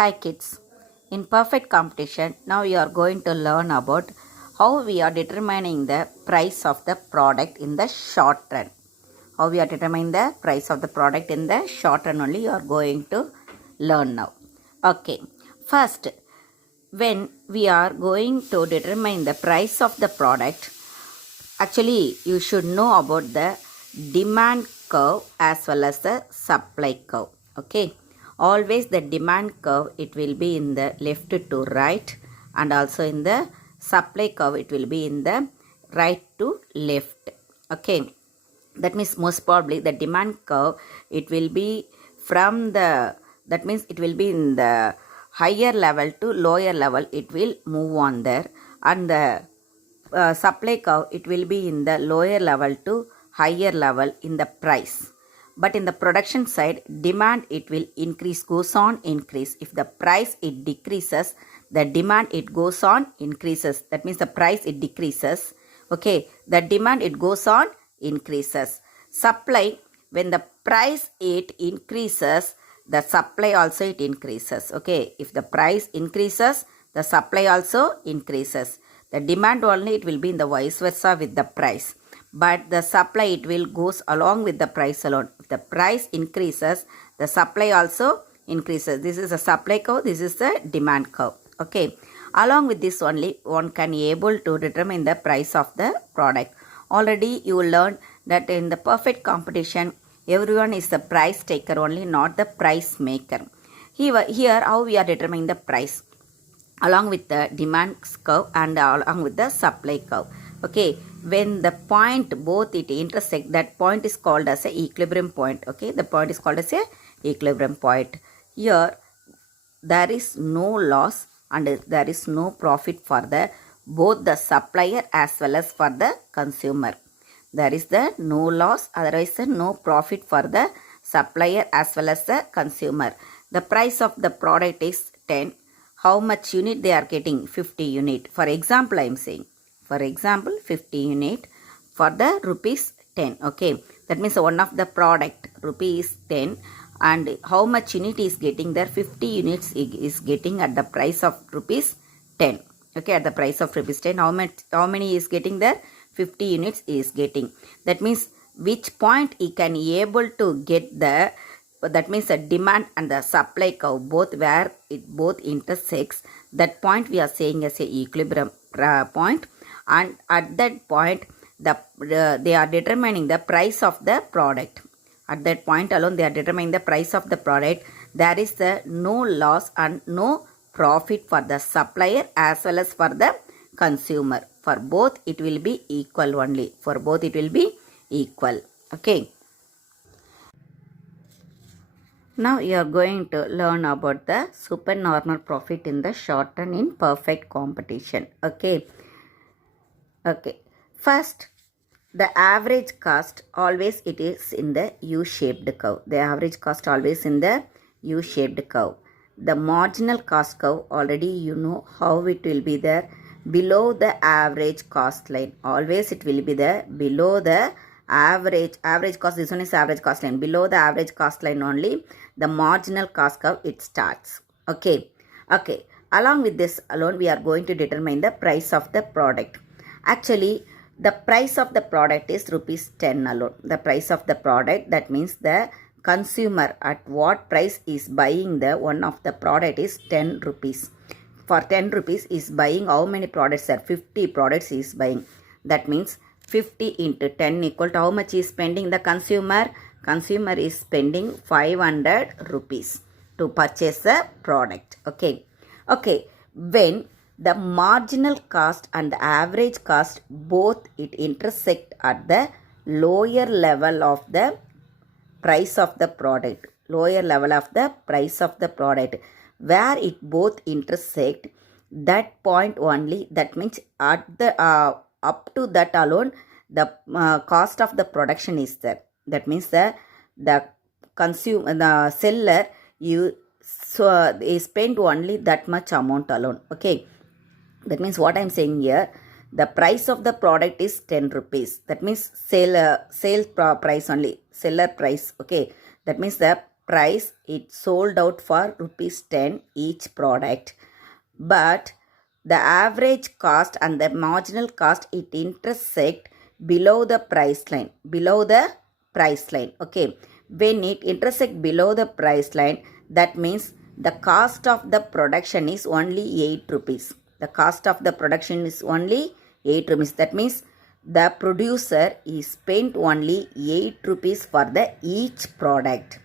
Hi kids, in perfect competition, now you are going to learn about how we are determining the price of the product in the short run. How we are determining the price of the product in the short run only you are going to learn now. Okay, first, when we are going to determine the price of the product, actually you should know about the demand curve as well as the supply curve. Okay, always the demand curve it will be in the left to right, and also in the supply curve it will be in the right to left. Okay, that means most probably the demand curve it will be from the, that means it will be in the higher level to lower level, it will move on there, and the supply curve it will be in the lower level to higher level in the price. But in the production side, demand it will increase, goes on increase. If the price it decreases, the demand it goes on increases. That means the price it decreases. Okay, the demand it goes on increases. Supply, when the price it increases, the supply also it increases. Okay, if the price increases, the supply also increases. The demand only it will be in the vice versa with the price, but the supply it will goes along with the price alone. If the price increases, the supply also increases. This is a supply curve, this is the demand curve. Okay, along with this only one can able to determine the price of the product. Already you learned that in the perfect competition everyone is the price taker only, not the price maker. Here how we are determining the price along with the demand curve and along with the supply curve. Okay, when the point both it intersect, that point is called as a equilibrium point. Okay, the point is called as a equilibrium point. Here there is no loss and there is no profit for the both the supplier as well as for the consumer. There is the no loss, otherwise no profit for the supplier as well as the consumer. The price of the product is 10. How much unit they are getting? 50 unit. For example, I am saying, for example, 50 unit for the rupees 10. Okay, that means one of the product rupees 10, and how much unit is getting there? 50 units is getting at the price of rupees 10. Okay, at the price of rupees 10, how many is getting there? 50 units is getting. That means which point he can able to get the, that means the demand and the supply curve both where it both intersects, that point we are saying as a equilibrium point, and at that point they are determining the price of the product. At that point alone they are determining the price of the product. There is the no loss and no profit for the supplier as well as for the consumer. For both it will be equal only. For both it will be equal. Okay. Now you are going to learn about the supernormal profit in the short run in perfect competition. Okay. Okay. First, the average cost always it is in the U-shaped curve. The average cost always in the U-shaped curve. The marginal cost curve already you know how it will be there below the average cost line. Always it will be there below the average cost. This one is average cost line. Below the average cost line only the marginal cost curve it starts. Okay. Okay. Along with this alone we are going to determine the price of the product. Actually the price of the product is rupees 10 alone. The price of the product, that means the consumer at what price is buying the one of the product is 10 rupees. For 10 rupees is buying how many products are? 50 products is buying. That means 50 into 10 equal to how much is spending the consumer? Consumer is spending 500 rupees to purchase the product. Okay. Okay. When the marginal cost and the average cost both it intersect at the lower level of the price of the product. Lower level of the price of the product. Where it both intersect, that point only, that means at the up to that alone the cost of the production is there. That means the seller they spend only that much amount alone. Okay, that means what I am saying here, the price of the product is 10 rupees. That means sale price only, seller price. Okay, that means the price, it sold out for rupees 10 each product. But the average cost and the marginal cost, it intersect below the price line. Below the price line. Okay. When it intersect below the price line, that means the cost of the production is only 8 rupees. The cost of the production is only 8 rupees. That means the producer is spent only 8 rupees for the each product.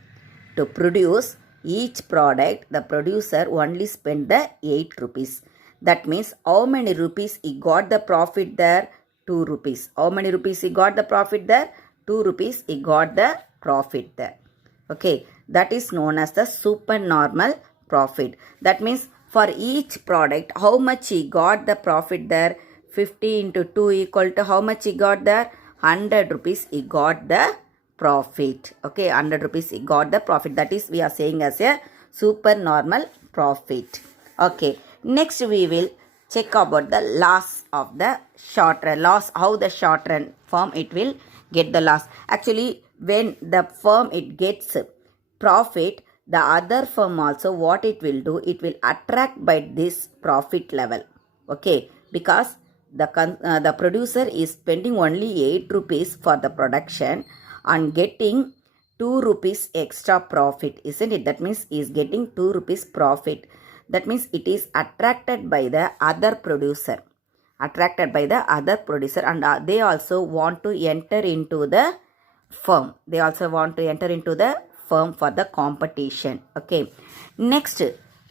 To produce each product, the producer only spent the 8 rupees. That means how many rupees he got the profit there? 2 rupees. How many rupees he got the profit there? 2 rupees he got the profit there. Okay, that is known as the supernormal profit. That means for each product, how much he got the profit there? 50 into 2 equal to how much he got there? 100 rupees he got the profit. Okay, 100 rupees he got the profit. That is we are saying as a supernormal profit. Okay, next we will check about the loss of the short run. Loss, how the short run firm it will get the loss. Actually, when the firm it gets profit, the other firm also what it will do, it will attract by this profit level. Okay, because the producer is spending only 8 rupees for the production and getting 2 rupees extra profit, isn't it? That means he is getting 2 rupees profit. That means it is attracted by the other producer. Attracted by the other producer, and they also want to enter into the firm. They also want to enter into the firm for the competition. Okay. Next,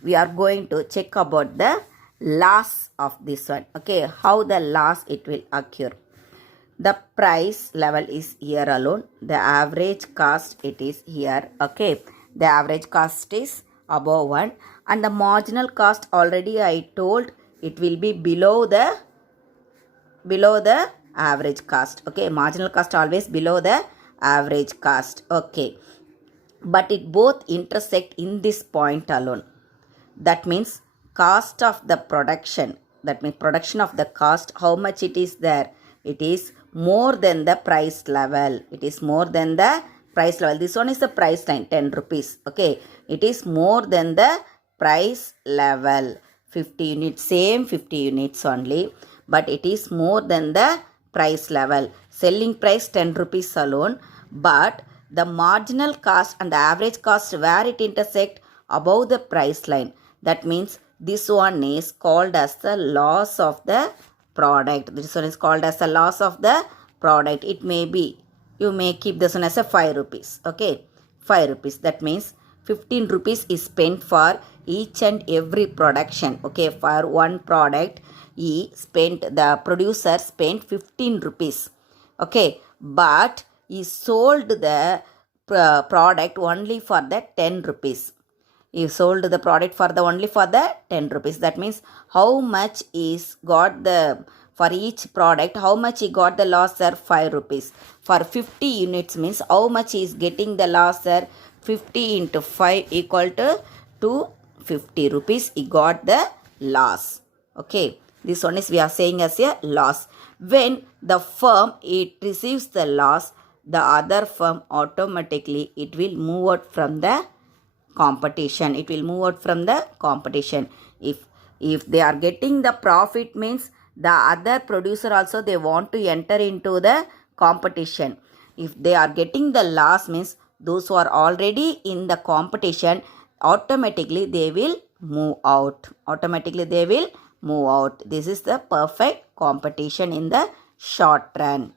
we are going to check about the loss of this one. Okay. How the loss it will occur. The price level is here alone. The average cost it is here. Okay. The average cost is above 1. And the marginal cost already I told it will be below the average cost. Okay. Marginal cost always below the average cost. Okay. But it both intersect in this point alone. That means cost of the production. That means production of the cost. How much it is there? It is more than the price level. It is more than the price level. This one is the price line, 10 rupees. Okay. It is more than the price level. 50 units, same 50 units only. But it is more than the price level. Selling price 10 rupees alone. But the marginal cost and the average cost where it intersect above the price line. That means this one is called as the loss of the product. This one is called as the loss of the product. It may be, you may keep this one as a 5 rupees. Okay, 5 rupees. That means 15 rupees is spent for each and every production. Okay, for one product, the producer spent 15 rupees. Okay, but he sold the product only for the 10 rupees. He sold the product for the only for the 10 rupees. That means how much is got the, for each product, how much he got the loss there? 5 rupees. For 50 units means how much he is getting the loss there? 50 into 5 equal to 250 rupees he got the loss. Okay. This one is we are saying as a loss. When the firm it receives the loss, the other firm automatically it will move out from the competition. It will move out from the competition. If they are getting the profit means the other producer also they want to enter into the competition. If they are getting the loss means those who are already in the competition automatically they will move out. Automatically they will move out. This is the perfect competition in the short run.